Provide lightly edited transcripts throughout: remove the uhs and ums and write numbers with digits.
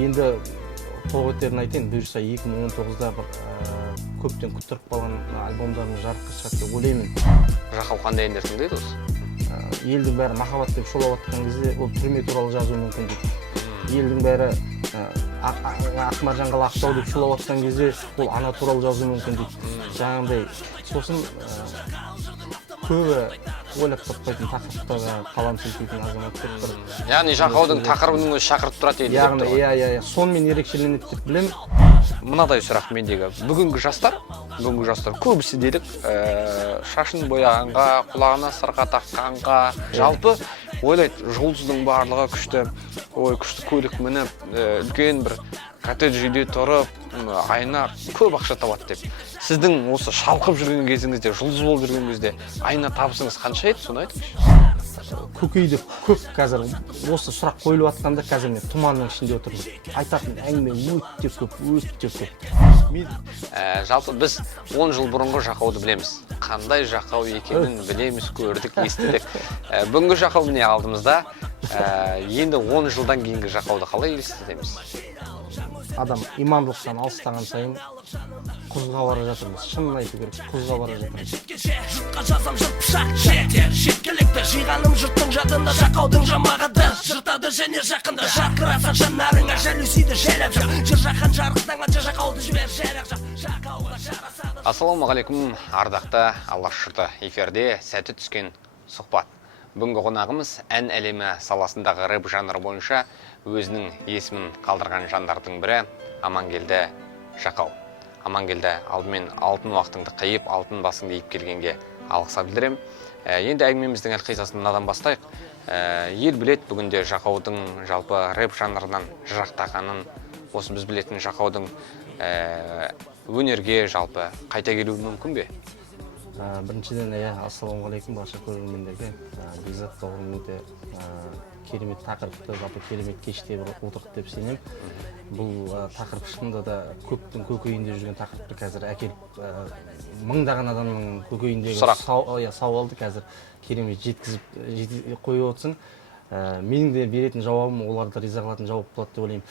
Енді толық өтерін айтайын, бұйырса 2019-да бір көптен күттіріп қалған альбомдарымыз жарыққа шығады деп ойлаймын. Жақау қандай әндер тыңдайды осы? Елдің бәрі махаббат деп шулап жатқан кезде ол түрме туралы жазуы мүмкін дейді. Елдің бәрі Ақмаржанға Ақтау деп шулап жатқан кезде ол ана туралы жазуы мүмкін дейді. Жаңағыдай сосын көбі ойлап таппайтын тақырыптарға қалам сілтейтін азаматтар бір. Яғни Жақаудың тақырыбының өзі шақырып тұрады еді. Яғни иә, сонымен ерекшеленеді деп білемін. Мынадай сұрақ мендегі. Бүгінгі жастар көбісі делік шашын бояғанға, құлағына сырға таққанға, жалпы ойлайды жұлдыздың барлығы күшті, күшті көлік мініп, үлкен бір коттедж үйде тұрып, айына көп ақша табады деп. Сіздің осы шалқып жүрген кезіңізде, жұлдыз болып жүрген кезде айына табысыңыз қанша еді, соны айтыңызшы. Көкейде көп қазір осы сұрақ қойылып жатқанда қазір мен тұманның ішінде отырмын. Айтатын әңгіме өте көп. Жалпы біз 10 жыл бұрынғы Жақауды білеміз. Қандай Жақау екенін білеміз, көрдік, естідік. Бүгінгі Жақау міне алдымызда. Енді 10 жылдан кейінгі Жақауды қалай елестетеміз? Адам имандылықтан алыстаған сайын құзға бара жатырмыз. Шынын айту керек, құзға бара жатырмыз. Жұртқа жазам жұрт пышақ жетер, жеткілікті жиғаным жұрттың жадында Жақаудың жамағады жыртады және жақында жарқыраса жанарыңа жалюзиді желеп жүр. Жыр жақан жарықтанғанша Жақауды жібер жерек Жақауға жарасады. Ассалаумағалейкум, ардақты Алаш жұрты, эфирде сәті түскен сұхбат. Бүгінгі қонағымыз ән әлемі саласындағы рэп жанры бойынша өзінің есімін қалдырған жандардың бірі Амангелді Жақау. Амангелді, алдымен алтын уақытыңды қиып, алтын басыңды иіп келгенге алғыс білдірем. Енді әңгімеміздің әлқисасын мынадан бастайық. Ел білет бүгінде Жақаудың жалпы рэп жанрынан жырақтағанын, осы біз білетін Жақаудың өнерге жалпы қайта келуі мүмкін бе? Біріншіден, ассалаумағалейкум барша көрермендерге. Бекзат бауырым өте керемет тақырыпты, жалпы керемет кеште отырдық деп сенем. Бұл тақырып шынында да көптің көкейінде жүрген тақырыпты қазір әкеліп мыңдаған адамның көкейіндегі сауалды қазір керемет жеткізіп қойып отырсың. Менің де беретін жауабым оларды риза қылатын жауап болады деп ойлаймын.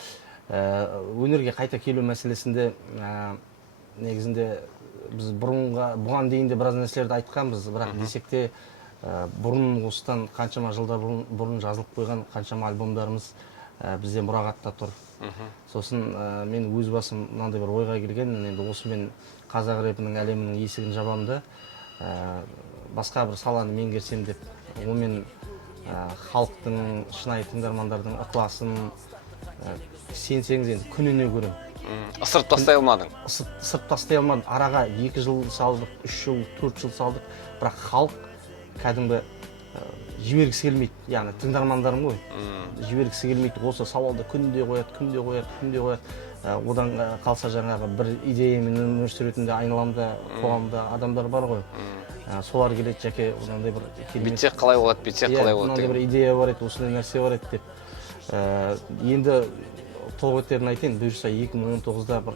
Өнерге қайта келу мәселесінде негізінде біз бұған дейін де біраз нәрселерді айтқанбыз, бірақ десек те бұрын осыдан қаншама жылдар бұрын жазылып қойған қаншама альбомдарымыз бізде мұрағатта тұр. Сосын мен өз басым мынандай бір ойға келген, енді осымен қазақ рэпінің әлемінің есігін жабамын да, басқа бір саланы меңгерсем деп, онымен халықтың, шынайы тыңдармандардың ықыласын сенсеңіз енді күніне көрем. Ысырып тастай алмадың? Ысырып тастай алмадым. Араға 2 жыл салдық, 3 жыл, 4 жыл салдық. Бірақ халық кәдімгі жібергісі келмейді. Яғни тыңдармандарым ғой. Жібергісі келмейді. Осы сауалды күнде қояды. Одан қалса жаңағы бір идеямен өмір сүретінде айналамда, қоғамда адамдар бар ғой. Солар келеді, жәке, онандай бір бүйтсек қалай болады, ондай бір идея бар еді, осындай нәрсе бар еді деп. Енді толық өтерін айтайын, бұйырса 2019-да бір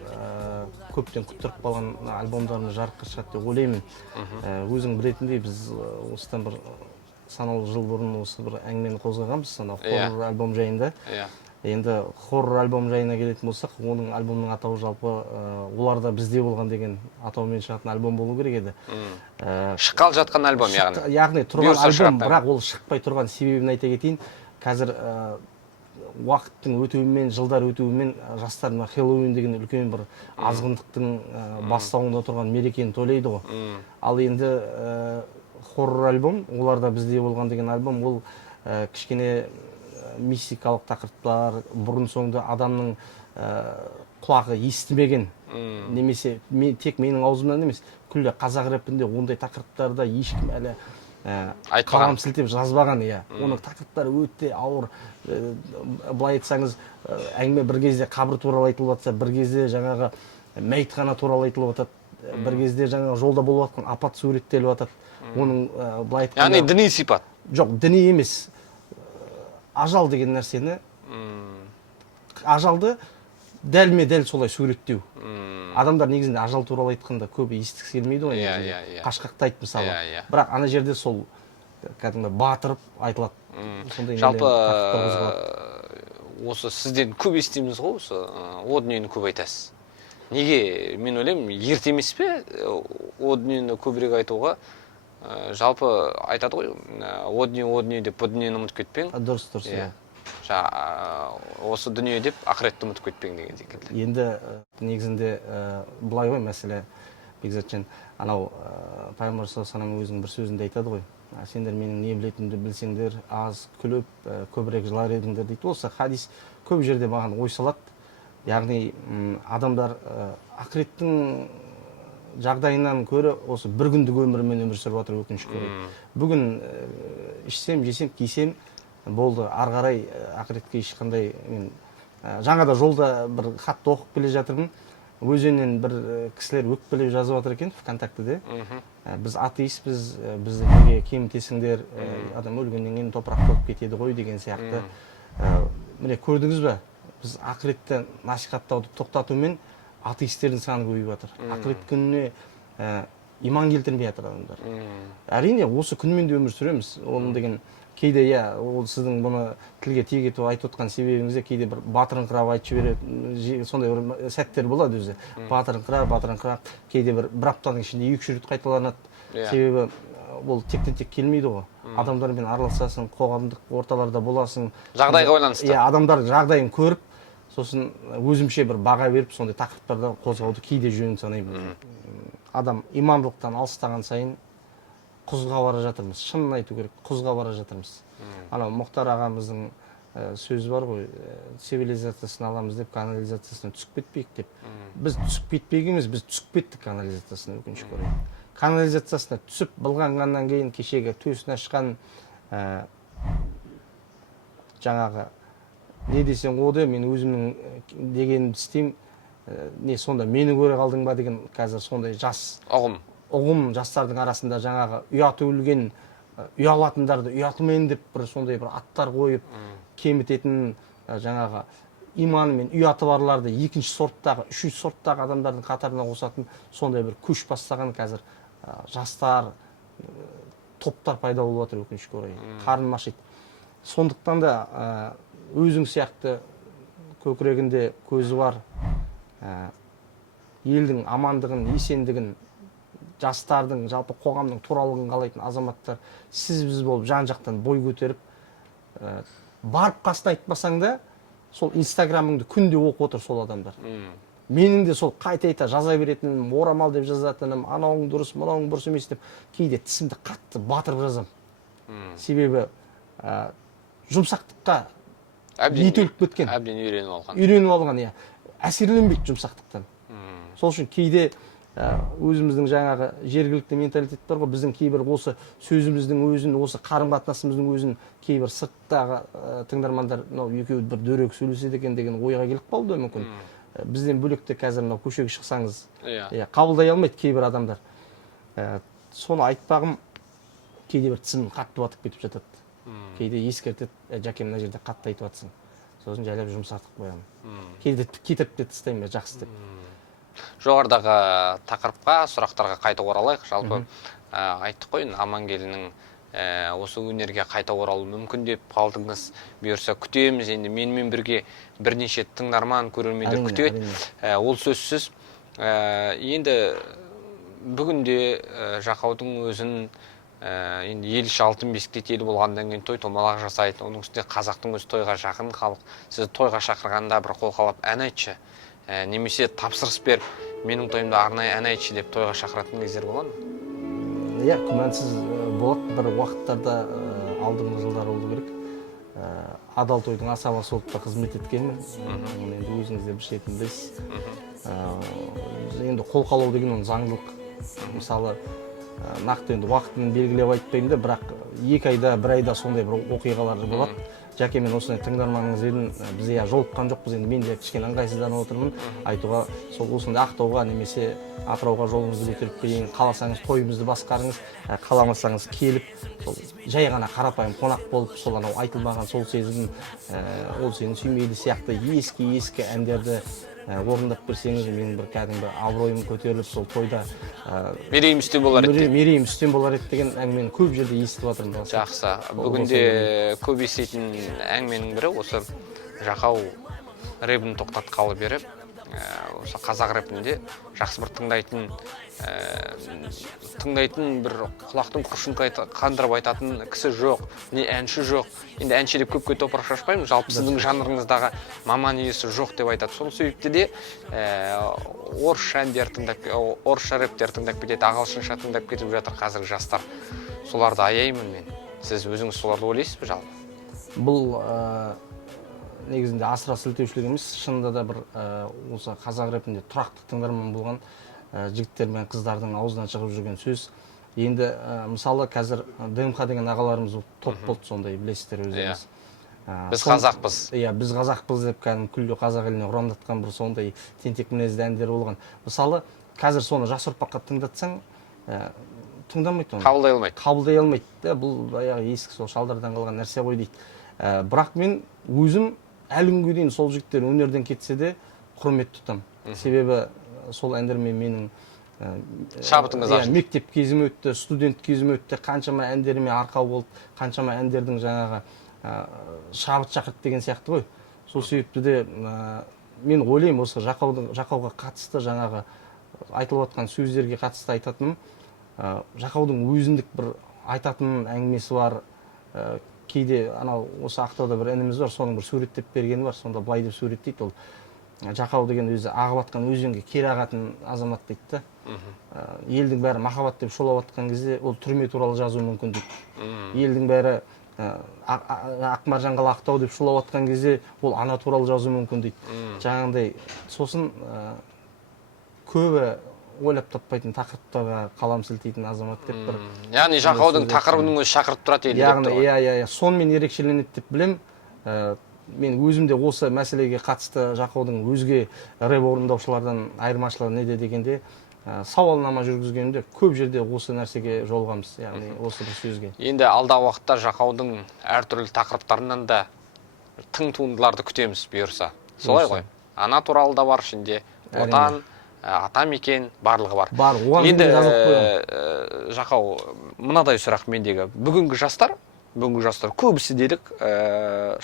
көптен күттіріп қалған альбомдарымыз жарыққа шығады деп ойлаймын. Өзің білетіндей, біз осыдан бір санаулы жыл бұрын осы бір әңгімені қозғағанбыз, хоррор альбом жайында. Енді хоррор альбом жайына келетін болсақ, оның альбомның атауы жалпы оларда бізде болған деген атаумен шығатын альбом болу керек еді. Шыққалы жатқан альбом, яғни? Яғни тұрған альбом, бірақ ол шықпай тұрған себебін айта кетейін. Қазір уақыттың өтуімен, жылдар өтуімен жастар Хэллоуин деген үлкен бір азғындықтың бастауында тұрған мерекені тойлайды ғой. Ал енді хоррор альбом, оларда бізде болған деген альбом, ол кішкене мистикалық тақырыптар, бұрын соңды адамның құлағы естімеген, немесе тек менің аузымнан емес, күллі қазақ рэпінде ондай тақырыптарда ешкім әлі қалам сілтеп жазбаған. Оның тақырыптары өте ауыр. Былай айтсаңыз, әңгіме бір кезде қабір туралы айтылып жатса, бір кезде жаңағы мәйітхана туралы айтылып жатады, бір кезде жаңағы жолда болып жатқан апат суреттеліп жатады. Оның былай айтқанда, яғни діни сипат? Жоқ, діни емес. Ажал деген нәрсені, ажалды дәлме-дәл солай суреттеу. Адамдар негізінде ажал туралы айтқанда көбі естігісі келмейді ғой, қашқақтайды мысалы. Бірақ ана жерде сол кәдімгі батырып айтылады. Жалпы осы сізден көп естиміз ғой, осы о дүниені көп айтасыз. Неге? Мен ойлаймын, ерте емес пе о дүниені көбірек айтуға? Жалпы айтады ғой, о дүние деп бұл дүниені ұмытып кетпең. Дұрыс. Осы дүние деп ақыретті ұмытып кетпең деген секілді. Енді негізінде былай ғой мәселе, Бекзатжан, анау Пайғамбар саллаллаху алейхи өзінің бір сөзінде айтады ғой. Сендер менің не білетінімді білсеңдер, аз күліп, көбірек жылар едіңдер дейді. Осы хадис көп жерде маған ой салады. Яғни адамдар ақыреттің жағдайынан көрі осы бір күндік өмірмен өмір сүріп жатыр, өкінішке орай. Бүгін ішсем, жесем, кисем болды. Ары қарай ақыретке ешқандай, жаңада жолда бір хатты оқып келе жатырмын. Өзінен бір кісілер өкпелеп жазып жатыр екен ВКонтактеде. Біз атеистпіз, бізді неге кемітесіңдер, адам өлгеннен кейін топырақ болып кетеді ғой деген сияқты. Міне көрдіңіз бе? Біз ақыретті насихаттауды тоқтатумен атеистердің саны көбейіп жатыр. Ақырет күніне иман келтірмей жатыр адамдар. Әрине осы күнмен де өмір сүреміз. Оның деген кейде ол сіздің бұны тілге тиек етіп айтып отқан себебіңізде кейде бір батырыңқырап айтып жібереді, сондай бір сәттер болады өзі. Батырыңқырап, кейде бір аптаның ішінде 2-3 рет қайталанады. Себебі ол тектен-тек келмейді ғой. Адамдармен араласасың, қоғамдық орталарда боласың. Жағдайға байланысты. Адамдар жағдайын көріп, сосын өзімше бір баға беріп, сондай тақырыптарда қозғауды кейде жөн санаймын. Адам имандылықтан алыстаған сайын құзға бара жатырмыз. Шынын айту керек, құзға бара жатырмыз. Анау Мұхтар ағамыздың сөзі бар ғой, цивилизациясын аламыз деп, канализациясына түсіп кетпейік деп. Біз түсіп кетпейік емес, біз түсіп кеттік канализациясына, өкінішке орай. Канализациясына түсіп былғанғаннан кейін кешегі төсін ашқан жаңағы не десең оды, мен өзімнің дегенімді істеймін, не сонда мені көре қалдың ба деген қазір сондай жас ұғым жастардың арасында жаңағы ұяты өлген, ұялатындарды ұятымен деп бір сондай бір аттар қойып кемітетін, жаңағы иманы мен ұяты барларды екінші сорттағы, үшінші сорттағы адамдардың қатарына қосатын сондай бір көш бастаған қазір жастар, топтар пайда болып жатыр, өкінішке орай. Қарным ашиды. Сондықтан да өзің сияқты көкірегінде көзі бар, елдің амандығын, есендігін, жастардың, жалпы қоғамның туралығын қалайтын азаматтар сіз-біз болып жан-жақтан бой көтеріп, барып қасына айтпасаң да, сол инстаграмыңды күнде оқып отыр сол адамдар. Менің де сол қайта жаза беретінім, орамал деп жазатыным, анауың дұрыс, мынауың бұрыс емес деп, кейде тісімді қатты батырып жазам. Себебі жұмсақтыққа өліп кеткен. Әбден үйреніп алған, әсерленбейді жұмсақтықтан. Сол үшін кейде өзіміздің жаңағы жергілікті менталитет бар ғой, біздің кейбір осы сөзіміздің өзін, осы қарым-қатынасымыздың өзін кейбір сырттағы тыңдармандар екеуі бір дөрекі сөйлеседі екен деген ойға келіп қалуы мүмкін. Бізден бөлекте қазір мынау көшеге шықсаңыз, қабылдай алмайды кейбір адамдар. Соны айтпағым, кейде бір тісім қатты батып кетіп жатады. Кейде ескертеді, жәке мына жерде қатты айтып жатсың. Сосын жайлап жұмсартып қоямын. Кейде кетіріп те тастаймын, жақсы деп. Жоғарыдағы тақырыпқа, сұрақтарға қайта оралайық. Жалпы айттық қой, Амангелдінің осы өнерге қайта оралу мүмкін деп қалдыңыз. Бұйырса күтеміз, енді менімен бірге бірнеше тыңдарман, көрермендер күтеді. Ол сөзсіз. Енді бүгінде Жақаудың өзін енді ел іші алтын бесікте телі болғандан кейін той томалақ жасайды. Оның үстінде қазақтың өзі тойға жақын халық. Сізді тойға шақырғанда бір қолқалап ән айтшы, немесе тапсырыс беріп, менің тойымда арнайы ән айтшы деп тойға шақыратын кездер болады ма? Күмәнсіз болады. Бір уақыттарда алдыңғы жылдар болу керек. Адал тойдың асабасы болып қызмет еткенмін. Енді өзіңіз де бір шетін білесіз. Енді қолқалау деген оның заңдылық. Мысалы, нақты енді уақытын белгілеп айтпаймын да, бірақ 2 айда, 1 айда сондай бір оқиғалар болады. Жәке, мен осындай тыңдарманыңыз едім, біз жолыққан жоқпыз, енді мен де кішкене ыңғайсызданып отырмын. Айтуға, сол осындай Ақтауға немесе Атырауға жолыңызды көтеріп келейін, қаласаңыз тойымызды басқарыңыз, қаламасаңыз келіп, жай ғана қарапайым қонақ болып, сол анау айтылмаған сол сезім, ол сені сүймейді сияқты ескі әндерді орындап берсеңіз, менің бір кәдімгі абыройым көтеріліп, сол тойда мерейім үстем болар еді. Мерейім үстем болар еді деген әңгімені көп жерде естіп жатырмын. Жақсы. Бүгінде көп еститін әңгіменің бірі осы Жақау рэпін тоқтатқалы беріп, осы қазақ рэпінде жақсы бір тыңдайтын бір құлақтың құршын қандырып айтатын кісі жоқ, не әнші жоқ. Енді әнші деп көпке топырақ шашпаймын, жалпы сіздің жанрыңыздағы маман иесі жоқ деп айтады. Сол себепті де орысша әндер тыңдап, орысша рэптер тыңдап кетеді, ағылшынша тыңдап кетіп жатыр қазіргі жастар. Соларды аяймын мен. Сіз өзіңіз соларды ойлайсыз ба жалпы? Бұл негізінде асыра сілтеушілік емес, шынында да бір осы қазақ рэпінде тұрақты тыңдарман болған жігіттер мен қыздардың аузынан шығып жүрген сөз. Енді мысалы қазір ДМХ деген ағаларымыз топ болды, сондай білесіздер өздеріңіз. Біз қазақпыз. Иә, біз қазақпыз деп кәдімгі күллі қазақ еліне ұранdatқан бір сондай тентек мінезді әндер болған. Мысалы қазір соны жас ұрпаққа тыңдатсаң, тыңдамайды оны. Қабылдай алмайды. Қабылдай алмайды. Бұл баяғы ескі сол шалдардан қалған нәрсе ғой дейді. Бірақ мен өзім әлі күнге дейін сол жігіттер өнерден кетсе де құрмет тұтам. Себебі сол әндермен менің шабытыңыз ашты. Мектеп кезім өтті, студент кезім өтті, қаншама әндеріме арқау болды, қаншама әндердің жаңағы шабыт шақырт деген сияқты ғой. Сол себепті де мен ойлаймын осы Жақауға қатысты жаңағы айтылып жатқан сөздерге қатысты айтатыным, Жақаудың өзіндік бір айтатын әңгімесі бар. Кейде анау осы Ақтауда бір ініміз бар, соның бір суреттеп бергені бар, сонда былай деп суреттейді. Ол Жақау деген өзі ағып атқан өзенге кері ағатын азамат дейді да. Елдің бәрі махаббат деп шулап атқан кезде ол түрме туралы жазуы мүмкін дейді. Елдің бәрі Ақмаржан қала Ақтау деп шулап атқан кезде ол ана туралы жазуы мүмкін дейді. Жаңағындай сосын көбі ойлап таппайтын тақырыптарға қалам сілтейтін азамат деп бір. Яғни Жақаудың тақырыбының өзі шақырып тұрады елді деп тұр. Иә, сонымен ерекшеленеді деп білем. Мен өзімде осы мәселеге қатысты Жақаудың өзге рэп орындаушылардан айырмашылығы неде дегенде, сауалнама жүргізгенде көп жерде осы нәрсеге жолығамыз, яғни осы бір сөзге. Енді алдағы уақытта Жақаудың әртүрлі тақырыптарынан да тың туындыларды күтеміз бұйырса. Солай ғой. Ана туралы да бар ішінде, отан, ата мекен барлығы бар. Бар, оған енді жазып қойған. Жақау, мынадай сұрақ мендегі. Бүгінгі жастар көбісі делік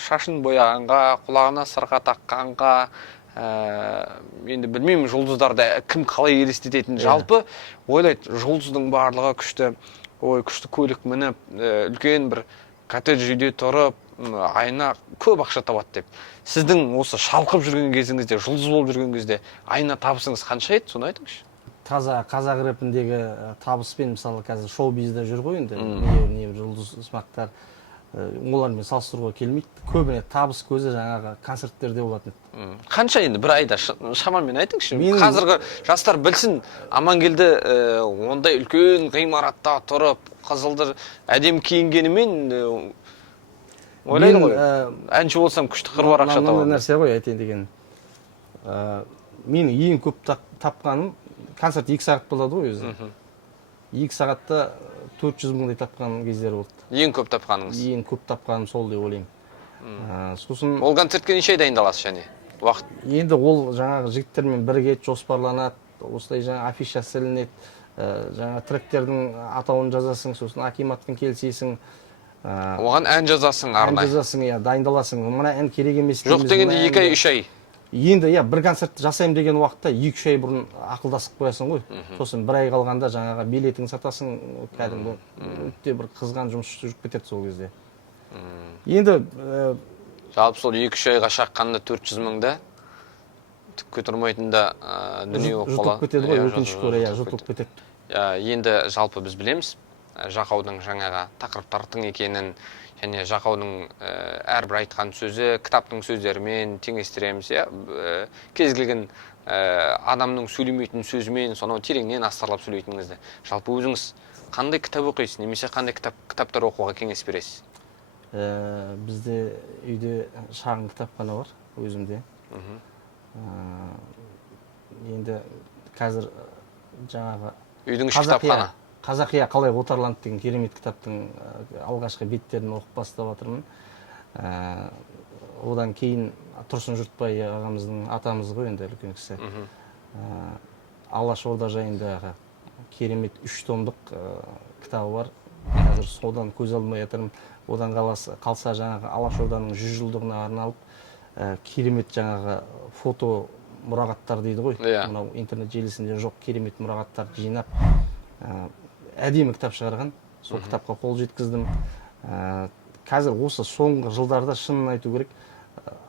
шашын бояғанға, құлағына сырға таққанға, енді білмеймін жұлдыздарды кім қалай елестететін, жалпы ойлайды жұлдыздың барлығы күшті көлік мініп, үлкен бір коттедж үйде тұрып, айына көп ақша табады деп. Сіздің осы шалқып жүрген кезіңізде, жұлдыз болып жүрген кезде айына табысыңыз қанша еді, соны айтыңызшы. Қазақ рэпіндегі табыспен мысалы қазір шоу-бизнесте жүр ғой енді, небір жұлдызсымақтар, олармен салыстыруға келмейді. Көбіне табыс көзі жаңағы концерттерде болатын еді. Қанша енді бір айда шамамен айтыңызшы. Қазіргі жастар білсін, Амангелді ондай үлкен ғимаратта тұрып, қызылды әдемі киінгенімен ойлайды ғой. Әнші болсам күшті қыруар ақша табамын. Мынандай нәрсе ғой айтайын деген. Менің ең көп тапқаным, концерт 2 сағат болады ғой өзі. 2 сағатта 400 мыңдай тапқан кездер болды. Ең көп тапқаныңыз? Ең көп тапқаным сол деп ойлаймын. Сосын ол концертке неше ай дайындаласыз және? Уақыт? Енді ол жаңағы жігіттермен бірге жоспарланады, осылай жаңа афиша ілінеді, жаңа тректердің атауын жазасың, сосын акиматпен келісесің. Оған ән жазасың арнайы? Ән жазасың, иә, дайындаласың. Мына ән керек емес. Жоқ дегенде 2 ай, 3 ай? Енді бір концерт жасайым деген уақытта 2-3 ай бұрын ақылдасып қоясың ғой. Сосын 1 ай қалғанда жаңаға билетің сатасың, кәдімгі өте бір қызған жұмыс жүріп кетеді сол кезде. Енді жалпы сол 2-3 айға шаққанда 400 мыңда түкке тұрмайтында дүние болып қалады. Жұтып кетеді ғой, өкінішке орай, жұтып кетеді. Енді жалпы біз білеміз, Жақаудың жаңаға тақырыптардың екенін, және Жақаудың әрбір айтқан сөзі кітаптың сөздерімен теңестіреміз. Кез келген адамның сөйлемейтін сөзімен сонау тереңнен астарлап сөйлейтініңізді. Жалпы өзіңіз қандай кітап оқисыз, немесе қандай кітаптар оқуға кеңес бересіз? Бізде үйде шағын кітапхана бар, өзімде. Енді қазір жаңағы үйдің іші кітапхана. Қазақия қалай отарланды деген керемет кітаптың алғашқы беттерін оқып бастап жатырмын. Одан кейін Тұрсын Жұртбай ағамыздың атамыз ғой енді үлкен кісі. Алаш Орда жайындағы керемет 3 томдық кітабы бар. Қазір содан көз алмай жатырмын. Одан қалса жаңағы Алаш Орданың 100 жылдығына арналып керемет жаңағы фото мұрағаттар дейді ғой. Иә. Мынау интернет желісінде жоқ керемет мұрағаттарды жинап әдемі кітап шығарған. Сол кітапқа қол жеткіздім. Қазір осы соңғы жылдарда шынын айту керек,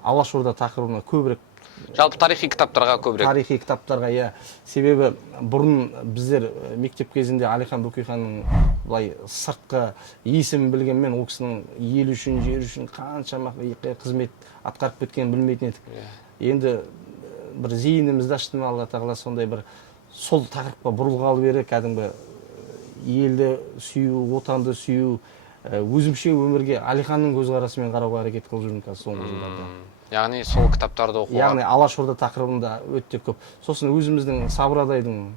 Алашорда тақырыбына көбірек, Жалпы тарихи кітаптарға көбірек. тарихи кітаптарға, иә. Себебі бұрын біздер мектеп кезінде Әлихан Бөкейханның былай сыртқы есімін білгенмен, ол кісінің ел үшін, жер үшін қаншама қызмет атқарып кеткенін білмейтін едік. Енді бір зейінімізді ашты ма Алла тағала, сондай бір сол тақырыпқа бұрылғалы бері кәдімгі елді сүю, отанды сүю, өзімше өмірге Әлиханның көзқарасымен қарауға әрекет қылып жүрмін қазір соңғы жылдарда. Яғни сол кітаптарды оқуға. Яғни Алашорда тақырыбында өте көп. Сосын өзіміздің Сабыр Адайдың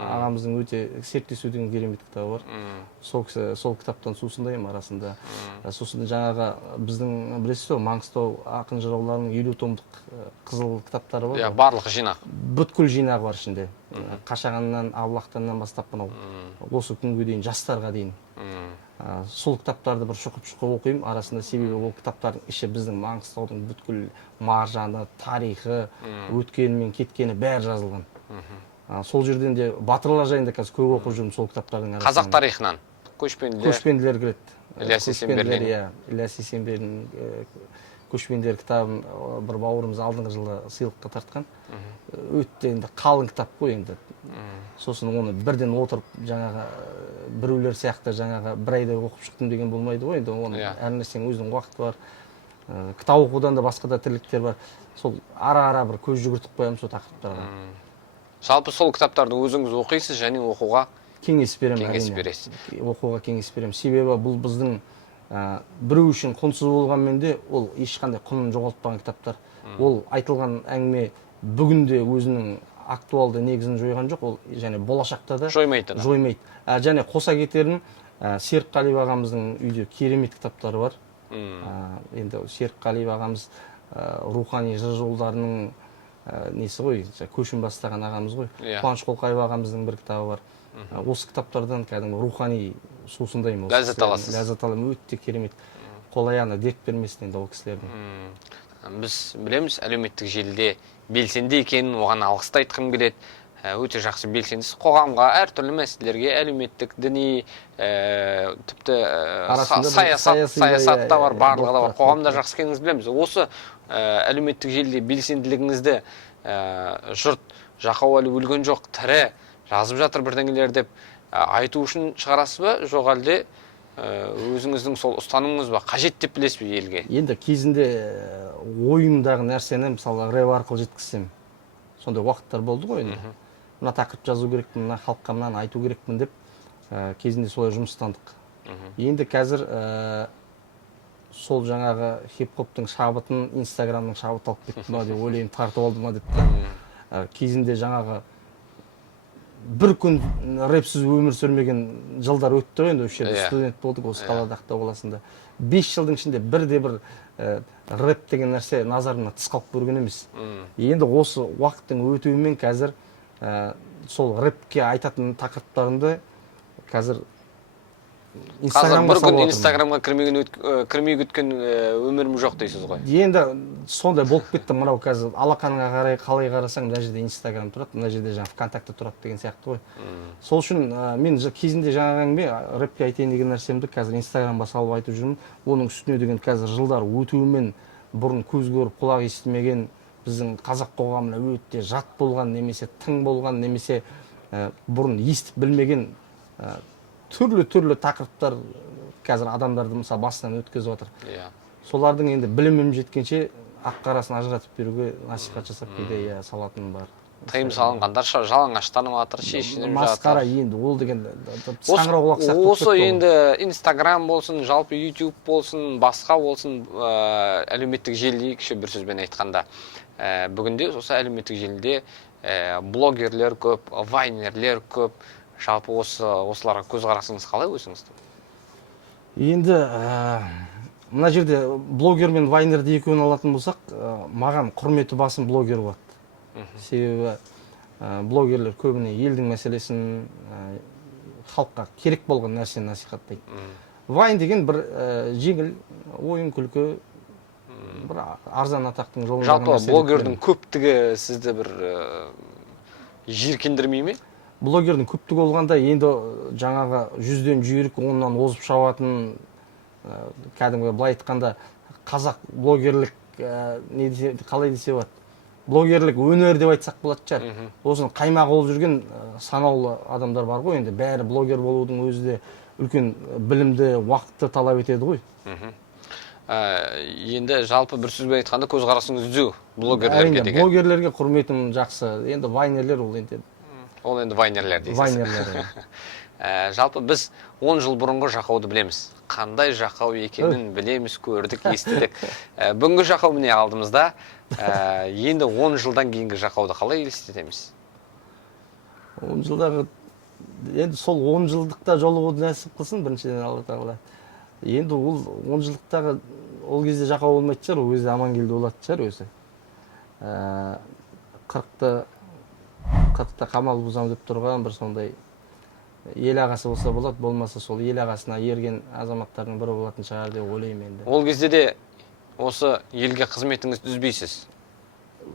ағамыздың өте серттесу деген керемет кітабы бар. Сол кітаптан сусындаймын арасында. Сосын жаңағы біздің білесіз ғой, Маңғыстау ақын жырауларының 50 томдық қызыл кітаптары бар. Иә, барлық жинақ. Бүткіл жинағы бар ішінде. Қашағаннан, Абылақтаннан бастап мынау осы күнге дейін жастарға дейін. Сол кітаптарды бір шұқып оқимын арасында, себебі ол кітаптардың іші біздің Маңғыстаудың бүткіл маржаны, тарихы, өткені мен кеткені бәрі жазылған. Сол жерден де батырлар жайында қазір көп оқып жүрмін сол кітаптардың арасында. Қазақ тарихынан Көшпенділер кіреді. Ілияс Есенберлин. Ілияс Есенберлин Көшпенділер кітабын бір бауырымыз алдыңғы жылы сыйлыққа тартқан. Өте енді қалың кітап қой енді. Сосын оны бірден отырып жаңағы біреулер сияқты жаңағы бір айда оқып шықтым деген болмайды ғой. Енді оны әр нәрсенің өзінің уақыты бар. Кітап оқудан да басқа да тірліктер бар. Сол ара-ара бір көз жүгіртіп қоямын сол тақырыптарға. Жалпы сол кітаптарды өзіңіз оқисыз және оқуға кеңес беремін. Кеңес бересіз. Оқуға кеңес беремін. Себебі бұл біздің біреу үшін құнсыз болғанмен де ол ешқандай құнын жоғалтпаған кітаптар. Ол айтылған әңгіме бүгінде өзінің актуалды негізін жойған жоқ, ол және болашақта да жоймайды. Және қоса кетерін, Серікқалиев ағамыздың үйде керемет кітаптары бар. Енді Серікқалиев ағамыз рухани жыр жолдарының несі ғой, көшін бастаған ағамыз ғой. Қуаныш Қолқаев ағамыздың бір кітабы бар. Осы кітаптардан кәдімгі рухани сусындаймын. Ләззат аласыз. Ләззат аламын, өте керемет. Қол-аяғына дерт бермесін енді ол кісілердің. Біз білеміз, әлеуметтік желіде белсенді екенін, оған алғысты айтқым келеді. Өте жақсы белсендісіз. Қоғамға әртүрлі мәселелерге әлеуметтік, діни, тіпті саясат та бар, барлығы да бар. Қоғамда жақсы екеніңізді білеміз. Осы әлеуметтік желіде белсенділігіңізді жұрт Жақау әлі өлген жоқ, тірі, жазып жатыр бірдеңелер деп айту үшін шығарасыз ба, жоқ әлде өзіңіздің сол ұстанымыңыз ба, қажет деп білесіз бе елге? Енді кезінде ойымдағы нәрсені мысалы рэп арқылы жеткізсем, сондай уақыттар болды ғой енді. Мына тақырып жазу керекпін, мына халыққа мынаны айту керекпін деп кезінде солай жұмыстандық. Енді қазір сол жаңағы хип-хоптың шабытын Инстаграмның шабыты алып кетті ма деп ойлаймын, тартып алды ма деп. Кезінде жаңағы бір күн рэпсіз өмір сүрмеген жылдар өтті ғой енді, осы жерде студент болдық осы қалада Ақтау қаласында. 5 жылдың ішінде бірде-бір рэп деген нәрсе назарымнан тыс қалып көрген емес. Енді осы уақыттың өтуімен қазір сол рэпке айтатын тақырыптарымды қазір бір күн Инстаграмға кірмей кеткен өмірім жоқ дейсіз ғой. Енді сондай болып кетті. Мынау қазір алақаныңа қарай қалай қарасаң, мына жерде Инстаграм тұрады, мына жерде жаңа ВКонтакте тұрады деген сияқты ғой. Сол үшін мен кезінде жаңағы әңгіме рэпке айтайын деген нәрсемді қазір Инстаграмға салып айтып жүрмін. Оның үстіне деген қазір жылдар өтуімен бұрын көз көріп құлақ естімеген біздің қазақ қоғамына өте жат болған, немесе тың болған, немесе бұрын естіп білмеген түрлі тақырыптар қазір адамдарды мысалы басынан өткізіп жатыр. Солардың енді білімім жеткенше ақ-қарасын ажыратып беруге насихат жасап кейде салатыным бар. Тыйым салынғандар жалаңаштанып жатыр, шешініп жатыр. Масқара енді ол деген саңырау құлақ сияқты. Осы енді Инстаграм болсын, жалпы YouTube болсын, басқа болсын, әлеуметтік желі кіші бір сөзбен айтқанда, бүгінде осы әлеуметтік желіде блогерлер көп, вайнерлер көп. Жалпы осыларға көзқарасыңыз қалай өзіңіздің? Енді мына жерде блогер мен вайнерді екеуін алатын болсақ, маған құрметі басым блогер болады. Себебі блогерлер көбіне елдің мәселесін, халыққа керек болған нәрсені насихаттайды. Вайн деген бір жеңіл, ойын күлкі, бір арзан атақтың жолында. Жалпы блогердің көптігі сізді бір жиіркендірмей ме? Блогердің көптігі болғанда енді жаңағы 100-ден жүйрік 10-нан озып шабатын, кәдімгі былай айтқанда қазақ блогерлік қалай десе болады, блогерлік өнер деп айтсақ болады шығар. Осының қаймағы болып жүрген санаулы адамдар бар ғой, енді бәрі блогер болудың өзі де үлкен білімді, уақытты талап етеді ғой. Енді жалпы бір сөзбен айтқанда көзқарасыңыз түзу блогерлерге деген. Блогерлерге құрметім жақсы. Енді вайнерлер ол енді. Ол енді вайнерлер дейсіз. Вайнерлер. Жалпы біз 10 жыл бұрынғы Жақауды білеміз. Қандай Жақау екенін білеміз, көрдік, естідік. Бүгінгі Жақау міне алдымызда. Енді 10 жылдан кейінгі Жақауды қалай елестетеміз? 10 жылдағы, енді сол 10 жылдықта жолығуды нәсіп қылсын біріншіден Алла тағала. Енді ол 10 жылдықтағы ол кезде Жақау болмайтын шығар, ол кезде Амангелді болатын шығар өзі. 40-та қамал бұзам деп тұрған бір сондай ел ағасы болса болады, болмаса сол ел ағасына ерген азаматтардың бірі болатын шығар деп ойлаймын енді. Ол кезде де осы елге қызметіңізді үзбейсіз?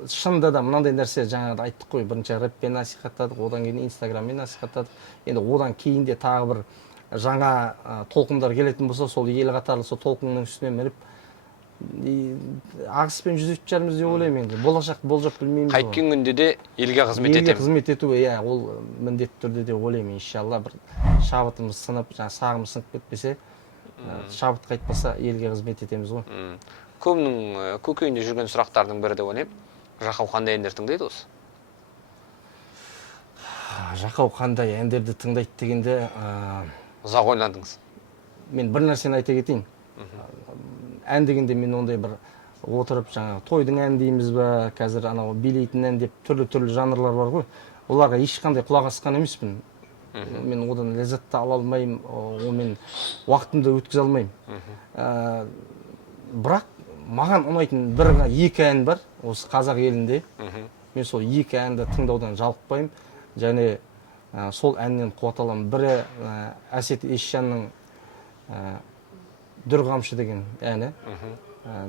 Шынында да мынандай нәрсе жаңағыда айттық қой, бірінші рэппен насихаттадық, одан кейін инстаграммен насихаттадық. Енді одан кейін де тағы бір жаңа толқындар келетін болса, сол ел қатарлы сол толқынның үстіне мініп ағыспен жүзетін шығармыз деп ойлаймын енді. Болашақ болжап білмейміз. Қайткен күнде де елге қызмет етеміз. Елге қызмет ету, ол міндетті түрде деп ойлаймын. Иншалла бір шабытымыз сынып, сағымыз сынып кетпесе, шабыт қайтпаса елге қызмет етеміз ғой. Көбінің көкейінде жүрген сұрақтардың бірі деп ойлаймын. Жақау қандай әндер тыңдайды осы? Жақау қандай әндерді тыңдайды дегенде, ұзақ ойландыңыз. Мен бір нәрсені айта кетейін. Ән дегенде мен ондай бір отырып жаңағы тойдың ән дейміз ба, қазір анау билейтін ән деп түрлі жанрлар бар ғой. Оларға ешқандай құлақ асқан емеспін. Мен одан ләззатты ала алмаймын, онымен уақытымды өткізе алмаймын. Бірақ маған ұнайтын екі ән бар осы қазақ елінде. Мен сол екі әнді тыңдаудан жалықпаймын. Және сол әннен қуат аламын. Бірі Әсет Есжанның Дүр қамшы деген әні.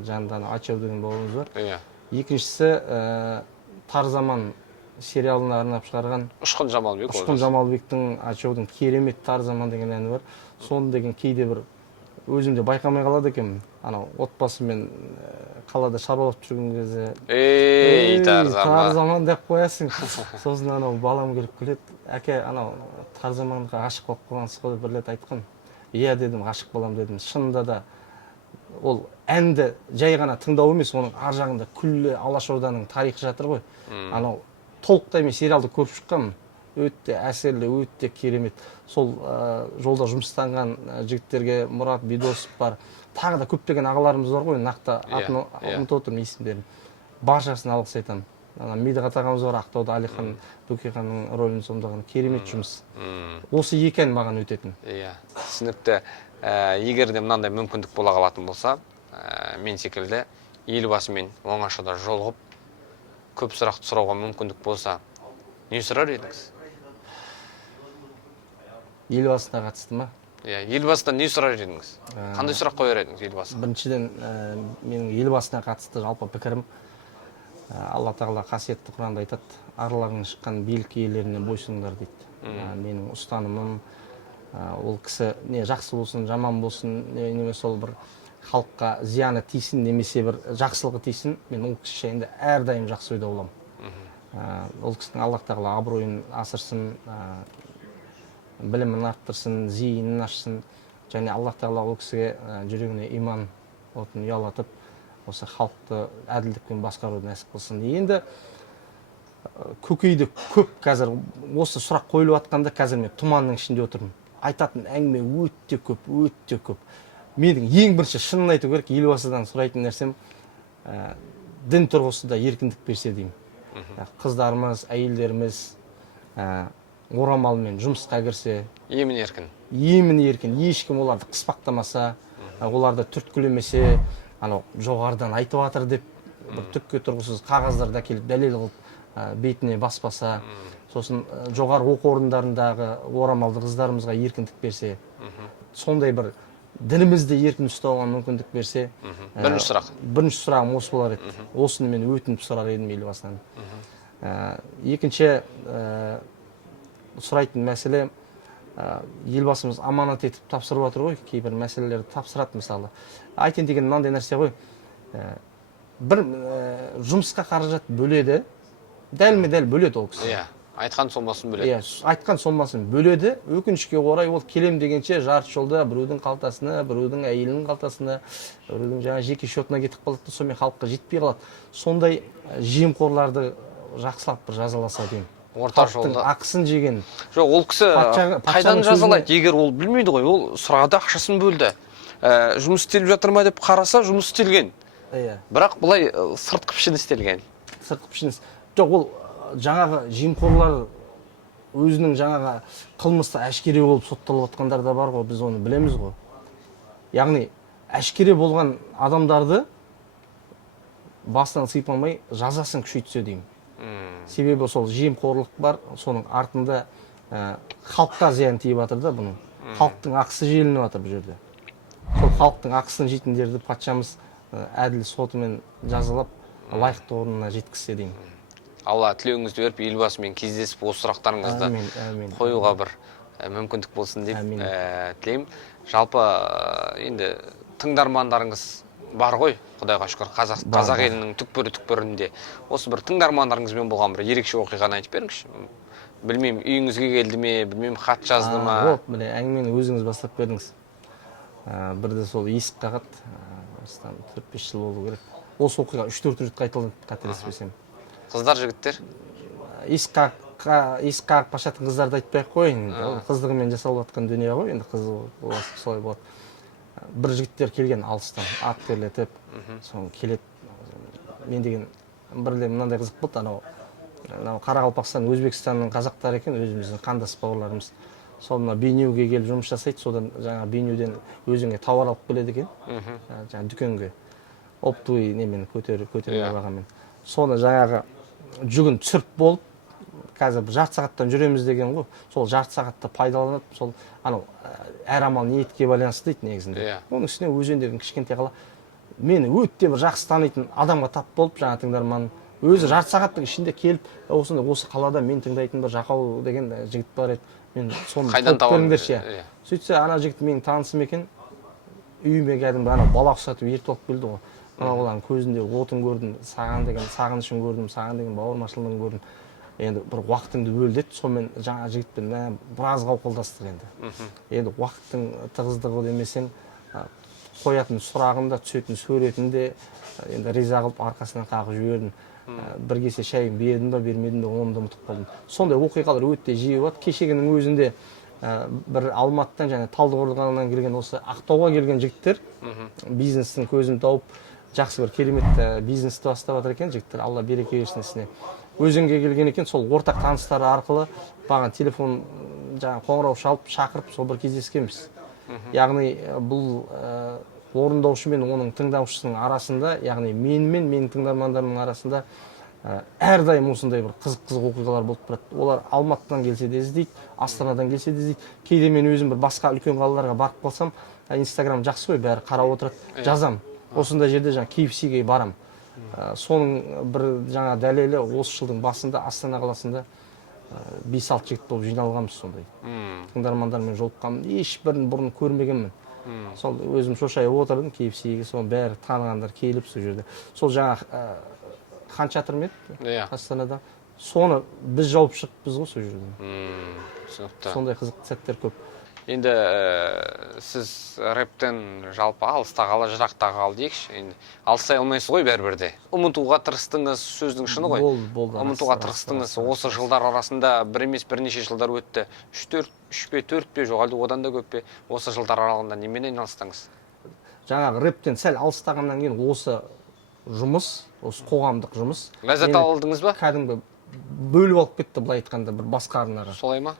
Жанында Ачау деген бауырымыз бар. Екіншісі Тарзаман сериалына арнап шығарған Ұшқын Жамалбек. Ұшқын Жамалбектің Ачаудың керемет Тарзаман деген әні бар. Соны деген кейде бір өзімде байқамай қалады екенмін. Анау отбасымен қалада шаруалап жүрген кезде Тарзаман деп қоясың. Сосын анау балам келіп күледі. Әке, анау Тарзаманға ғашық болып қалғансыз ғой деп бір рет айтқан. Иә дедім, ғашық болам дедім. Шынында да ол әнді жай ғана тыңдау емес, оның ар жағында күллі Алашорданың тарихы жатыр ғой. Анау толықтай мен сериалды көріп шыққанмын. Өте әсерлі, өте керемет. Сол жолда жұмыстанған жігіттерге Мұрат Бидосов бар. Тағы да көптеген ағаларымыз бар ғой, нақты атын ұмытып отырмын есімдерін. Баршасына алғыс айтамын. Медіғат ағамыз бар, Ақтауда Әлихан Бөкейханның рөлін сомдаған керемет жұмыс. Осы екі ән маған өтетін. Иә, түсінікті. Егер де мынандай мүмкіндік бола қалатын болса, мен секілді елбасымен оңашада жолығып, көп сұрақты сұрауға мүмкіндік болса, не сұрар едіңіз? Елбасына қатысты ма? Иә, елбасыдан не сұрар едіңіз? Қандай сұрақ қояр едіңіз елбасыға? Біріншіден, менің елбасына қатысты жалпы пікірім, Алла тағала қасиетті Құранда айтады, араларынан шыққан билік иелеріне бойсыңдар дейді. Менің ұстанымым, ол кісі не жақсы болсын, жаман болсын, немесе сол бір халыққа зияны тисін, немесе бір жақсылығы тисін, мен ол кісі жайында әрдайым жақсы ойда боламын. Ол кісінің Алла тағала абыройын асырсын, білімін арттырсын, зейінін ашсын, және Алла тағала ол кісіге жүрегіне иман отын ұялатып, осы халықты әділдікпен басқаруды нәсіп қылсын. Енді көкейді көп қазір осы сұрақ қойылып жатқанда қазір мен тұманның ішінде отырмын. Айтатын әңгіме өте көп, өте көп. Менің ең бірінші шынын айту керек, елбасыдан сұрайтын нәрсем дін тұрғысында еркіндік берсе деймін. Қыздарымыз, әйелдеріміз орамалмен жұмысқа кірсе, емін еркін. Емін еркін, ешкім оларды қыспақтамаса, оларды түрткілемесе, анау жоғарыдан айтып жатыр деп бір түкке тұрғысыз қағаздарды әкеліп дәлел қылып бетіне баспаса, сосын жоғары оқу орындарындағы орамалды қыздарымызға еркіндік берсе, сондай бір дінімізді еркін ұстауға мүмкіндік берсе. Бірінші сұрақ. Бірінші сұрағым осы болар еді. Осыны мен өтініп сұрар едім елбасынан. Екінші сұрайтын мәселе, елбасымыз аманат етіп тапсырып отыр ғой, кейбір мәселелерді тапсырады мысалы. Айтайын деген мынандай нәрсе ғой. Бір жұмысқа қаражат бөледі, дәлме-дәл бөледі ол кісі. Иә, айтқан сомасын бөледі. Иә, айтқан сомасын бөледі. Өкінішке орай ол келем дегенше жарты жолда біреудің қалтасына, біреудің әйелінің қалтасына, біреудің жаңа жеке счетына кетіп қалады, сонымен халыққа жетпей қалады. Сондай жемқорларды жақсылап бір жазаласа деймін. Орта жолда ақысын жеген. Жоқ, ол кісі қайдан жазалайды? Егер ол білмейді ғой, ол сұрағада ақшасын бөлді. Жұмыс істеліп жатыр ма деп қараса, жұмыс істелген. Иә. Бірақ бұлай сыртқы пішін істелген. Сыртқы пішін. Жоқ, ол жаңағы жемқорлар өзінің жаңағы қылмысты әшкере болып сотталып жатқандар да бар ғой, біз оны білеміз ғой. Яғни әшкере болған адамдарды басынан сыйпамай жазасын күшейтсе деймін. Себебі сол жемқорлық бар, соның артында халыққа зиян тиіп жатыр да бұның. Халықтың ақысы желініп жатыр бұл жерде. Сол халықтың ақысын жейтіндерді патшамыз әділ сотымен жазалап лайықты орнына жеткізсе деймін. Алла тілеуіңізді беріп, елбасымен кездесіп, осы сұрақтарыңызды қоюға бір мүмкіндік болсын деп тілеймін. Жалпы енді тыңдармандарыңыз бар ғой, Құдайға шүкір, қазақ елінің түкпірі-түкпірінде. Осы бір тыңдармандарыңызбен болған бір ерекше оқиғаны айтып беріңізші. Білмеймін, үйіңізге келді ме, білмеймін, хат жазды ма? Жоқ, міне әңгімені өзіңіз бастап бердіңіз. Бірде сол есік қағады, 4-5 жыл болу керек. Осы оқиға 3-4 рет қайталанды, қателеспесем. Қыздар, жігіттер? Есік қағып қашатын қыздарды айтпай-ақ қойын. Қыздығымен жасалып жатқан дүние ғой, енді қыз боласы солай болады. Бір жігіттер келген алыстан, ат терлетіп, соң келеді. Мен деген бірле мынандай қызық болды, анау Қарақалпақстан, Өзбекстанның қазақтары екен, өзіміздің қандас бауырларымыз. Сол мына Бейнеуге келіп жұмыс жасайды, содан жаңа Бейнеуден өзіңе тауар алып келеді екен, жаңа дүкенге. Оптовый немен көтерме бағамен. Соны жаңағы жүгін түсіріп болып, қазір жарты сағаттан жүреміз деген ғой. Сол жарты сағатта пайдаланып, сол анау әр амал ниетке байланысты дейді негізінде. Оның үстіне өзендердің кішкентай қала. Мені өте бір жақсы танитын адамға тап болып, жаңа тыңдарман өзі жарты сағаттың ішінде келіп, осы қалада мен тыңдайтын бір Жақау деген жігіт бар еді. Мен соны қайдан табамын? Сөйтсе, ана жігіт менің танысым екен. Үйіме кәдімгі ана бала ұқсатып ертіп алып келді ғой. Баланың көзінде отын көрдім, саған деген сағынышын көрдім, саған деген бауырмашылығын көрдім. Енді бір уақытыңды бөлдет, сонымен жаңа жігітпен біраз қауқылдастық енді. Енді уақыттың тығыздығы демесең, қоятын сұрағым да, түсетін сөретім де енді риза қылып арқасынан қағып жібердім. Бір кесе шайын бердім ба, бермедім бе, оны да ұмытып қалдым. Сондай оқиғалар өте жиі болады. Кешегінің өзінде бір Алматыдан және Талдықорғаннан келген осы Ақтауға келген жігіттер бизнестің көзін тауып, жақсы бір керемет бизнесті бастап жатыр екен жігіттер. Алла береке берсін ісіне. Өзенге келген екен, сол ортақ таныстары арқылы маған телефон жаңа қоңырау шалып, шақырып, сол бір кездескенбіз. Яғни бұл орындаушы мен оның тыңдаушысының арасында, яғни менімен менің тыңдармандарымның арасында әрдайым осындай бір қызық оқиғалар болып тұрады. Олар Алматыдан келсе де іздейді, Астанадан келсе де іздейді. Кейде мен өзім бір басқа үлкен қалаларға барып қалсам, Инстаграм жақсы ғой, бәрі қарап отырады, жазам. Осындай жерде жаңа KFC-ге барам. Соның бір жаңа дәлелі осы жылдың басында Астана қаласында 5-6 жігіт болып жиналғанбыз сондай. Тыңдармандармен жолыққанмын, ешбірін бұрын көрмегенмін. Сол өзім шошайып отырдым KFC-ге, соның бәрі танығандар келіп сол жерде. Сол жаңа Хан Шатыр ма еді Астанада. Соны біз жауып шықтық ғой сол жерден. Сондай қызықты сәттер көп. Енді сіз рэптен жалпы алыстағалы, жырақтағалы дейікші. Енді алыстай алмайсыз ғой бәрібірде. Ұмытуға тырыстыңыз, сөздің шыны ғой. Ұмытуға тырыстыңыз. Осы жылдар арасында бір емес бірнеше жылдар өтті. 3 пе, 4 пе, жоқ әлде одан да көп пе? Осы жылдар аралығында немен айналыстыңыз? Жаңағы рэптен сәл алыстағаннан кейін осы жұмыс, осы қоғамдық жұмыс. Ләззат алдыңыз ба? Кәдімгі бөліп алып кетті, былай айтқанда бір басқа арнаға. Солай ма?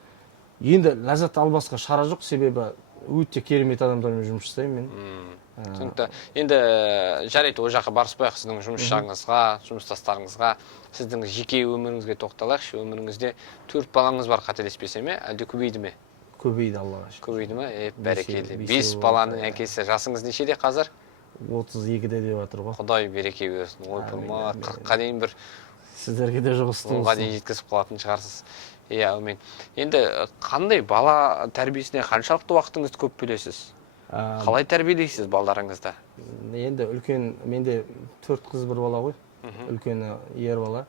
Енді ләззат албасқа шара жоқ, себебі өте керемет адамдармен жұмыс жасаймын мен. Түсінікті. Енді жарайды, ол жаққа барыспайық сіздің жұмысшаңызға, жұмыстастарыңызға, сіздің жеке өміріңізге тоқталайықшы. Өміріңізде 4 балаңыз бар, қателеспесем, әлде көбейді ме? көбейді Аллаға шүкір. Көбейді ма? Бәрекелді. Бесеу 5 баланың әкесі. Жасыңыз нешеде қазір? 32-де деп жатыр ғой. Құдай береке берсін. Ойпырма, 40-қа дейін бір Сіздерге де жұғысты онға дейін жеткізіп қалатын шығарсыз. Әумин. Енді қандай бала тәрбиесіне қаншалықты уақытыңызды көп бөлесіз? Қалай тәрбиелейсіз балдарыңызды? Енді үлкен, менде 4 қыз бір бала ғой. Үлкені ер бала.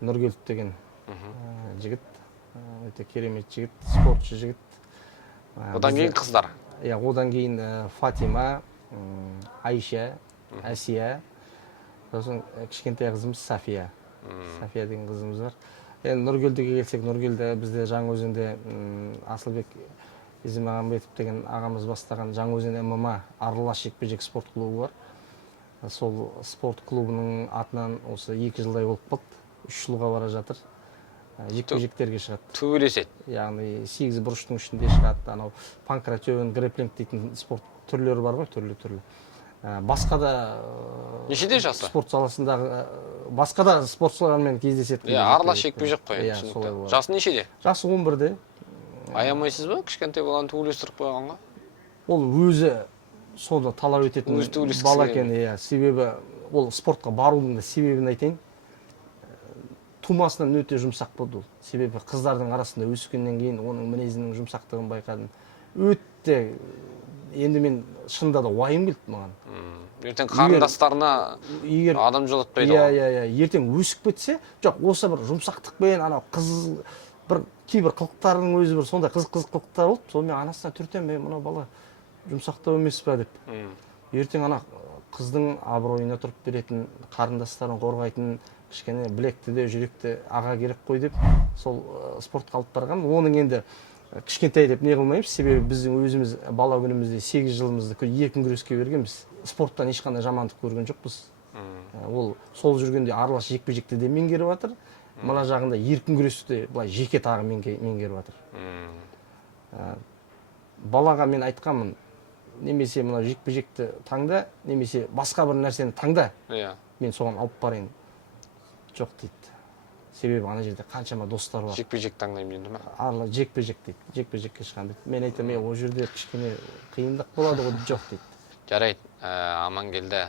Нұргелді деген жігіт. Өте керемет жігіт, спортшы жігіт. Одан кейін қыздар? Одан кейін Фатима, Айша, Әсия, сосын кішкентай қызымыз Сафия. Сафия деген қызымыз бар. Енді Нұргелдіге келсек, Нұргелді бізде Жаңаөзенде Асылбек Измағамбетов деген ағамыз бастаған Жаңаөзен ММА аралас жекпе-жек спорт клубы бар. Сол спорт клубының атынан осы 2 жылдай болып қалды. 3 жылға бара жатыр. Жекпе-жектерге шығады. Төбелеседі. Яғни 8 бұрыштың ішінде шығады. Анау панкратион, грэпплинг дейтін спорт түрлері бар ғой, түрлі-түрлі. Басқа да Нешеде жасы? Спорт саласындағы басқа да спортшылармен кездеседі. Аралас жекпе-жек қой. Жасы нешеде? Жасы 11-де. Аямайсыз ба? Кішкентай баланы төбелестіріп қойғанға? Ол өзі соны талап ететін бала екен. Себебі ол спортқа барудың да себебін айтайын. Тумасынан өте жұмсақ болды ол. Себебі қыздардың арасында өскеннен кейін оның мінезінің жұмсақтығын байқадым. Өте енді мен шынында да уайым келді маған. Ертең қарындастарына адам жолатпайды ғой. Ертең өсіп кетсе, жоқ, осы бір жұмсақтықпен, анау қыз бір кейбір қылықтарының өзі бір сондай қызық қылықтар болды. Сонымен анасына түртем, мына бала жұмсақтау емес па деп. Ертең ана қыздың абыройына тұрып беретін, қарындастарын қорғайтын, кішкене білекті де жүректі аға керек қой деп сол спортқа алып барған. Оның енді кішкентай деп не қылмаймыз, себебі біздің өзіміз бала күнімізде 8 жылымызды еркін күреске бергенбіз. Спорттан ешқандай жамандық көрген жоқпыз. Ол сол жүргенде аралас жекпе-жекті де меңгеріп жатыр. Мына жағында еркін күресті былай жеке тағы меңгеріп жатыр. Балаға мен айтқанмын, немесе мына жекпе-жекті таңда, немесе басқа бір нәрсені таңда, мен соған алып барайын. Жоқ дейді. Себебі ана жерде қаншама достар бар. Жекпе-жек таңдаймын енді ме? Арла жекпе-жек дейді. Жекпе-жекке шыққан дейді. Мен айтам, ол жерде кішкене қиындық болады ғой, жоқ дейді. Жарайды, Амангелді,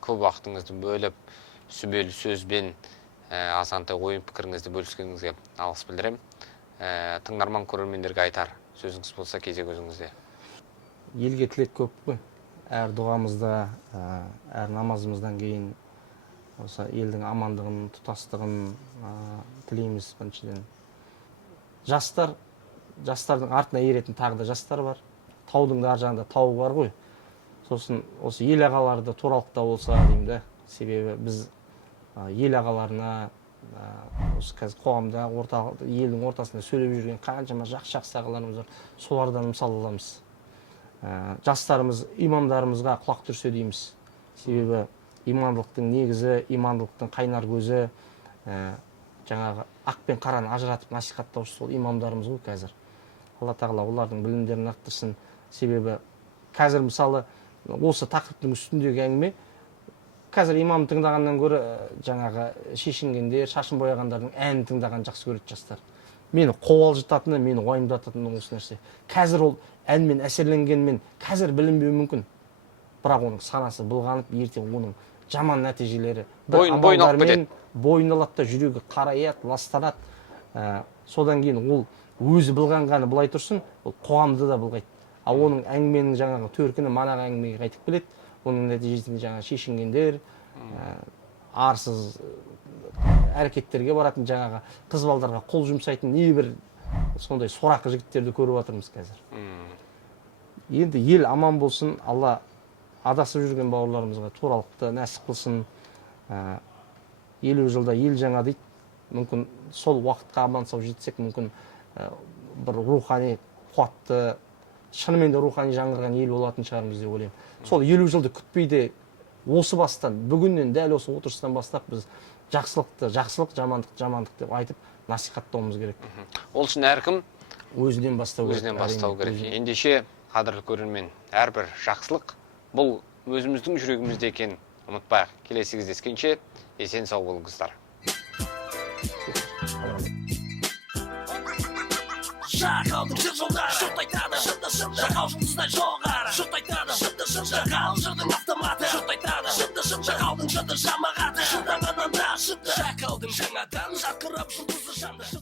көп уақытыңызды бөліп, сүбелі сөзбен асантай ойын пікіріңізді бөліскеніңізге алғыс білдірем. Тыңдарман көрермендерге айтар сөзіңіз болса кезек өзіңізде. Елге тілек көп қой. Әр дұғамызда, әр намазымыздан кейін осы елдің амандығын, тұтастығын тілейміз біріншіден. Жастардың артына еретін тағы да жастар бар. Таудың да ар жағында тау бар ғой. Сосын осы ел ағаларды торалықта болса деймін да. Себебі біз ел ағаларына осы қазір қоғамда, елдің ортасында сөйлеп жүрген қаншама жақсы ағаларымыз бар. Солардан мысал аламыз. Жастарымыз, имамдарымызға құлақ түрсе дейміз. Себебі имандылықтың негізі, имандылықтың қайнар көзі, жаңағы ақ пен қараны ажыратып насихаттаушы сол имамдарымыз ғой қазір. Алла тағала олардың білімдерін арттырсын. Себебі қазір мысалы осы тақырыптың үстіндегі әңгіме, қазір имам тыңдағаннан гөрі жаңағы шешінгендер, шашын бояғандардың әнін тыңдаған жақсы көреді жастар. Мені қобалжытатыны, мені уайымдататыны осы нәрсе. Қазір ол әнмен әсерленгенмен қазір білінбеуі мүмкін. Бірақ оның санасы былғанып, ертең оның жаман нәтижелері бойын алып кетеді. Бойын алады да жүрегі қараяды, ластанады. Содан кейін ол өзі былғанғаны былай тұрсын, ол қоғамды да былғайды. Ал оның әңгіменің жаңағы төркіні манағы әңгімеге қайтып келеді. Оның нәтижесінде жаңағы шешінгендер, арсыз әрекеттерге баратын жаңағы қыз балдарға қол жұмсайтын небір сондай сорақы жігіттерді көріп жатырмыз қазір. Енді ел аман болсын, Алла адасып жүрген бауырларымызға туралықты нәсіп қылсын. 50 жылда ел жаңа дейді. Мүмкін сол уақытқа аман сау жетсек, мүмкін бір рухани қуатты, шынымен де рухани жаңғырған ел болатын шығармыз деп ойлаймын. Сол 50 жылды күтпейді осы бастан, бүгіннен дәл осы отырыстан бастап біз жақсылықты жақсылық, жамандық жамандық деп айтып насихаттауымыз керек. Ол үшін әркім өзінен бастау керек. Ендеше қадірлі көрермен, әрбір жақсылық бұл өзіміздің жүрегімізде екенін ұмытпайық. Келесі кездескенше есен сау болыңыздар. Жақаудың жыр жолдары шот айтады шынды Жақау жұлдыздай жоғары шот айтады шынды Жақау жырдың автоматы шот айтады шынды Жақаудың жырды жамағаты шындағаннан да шынды Жақаудың жаңадан жарқырап жұлдызы жанды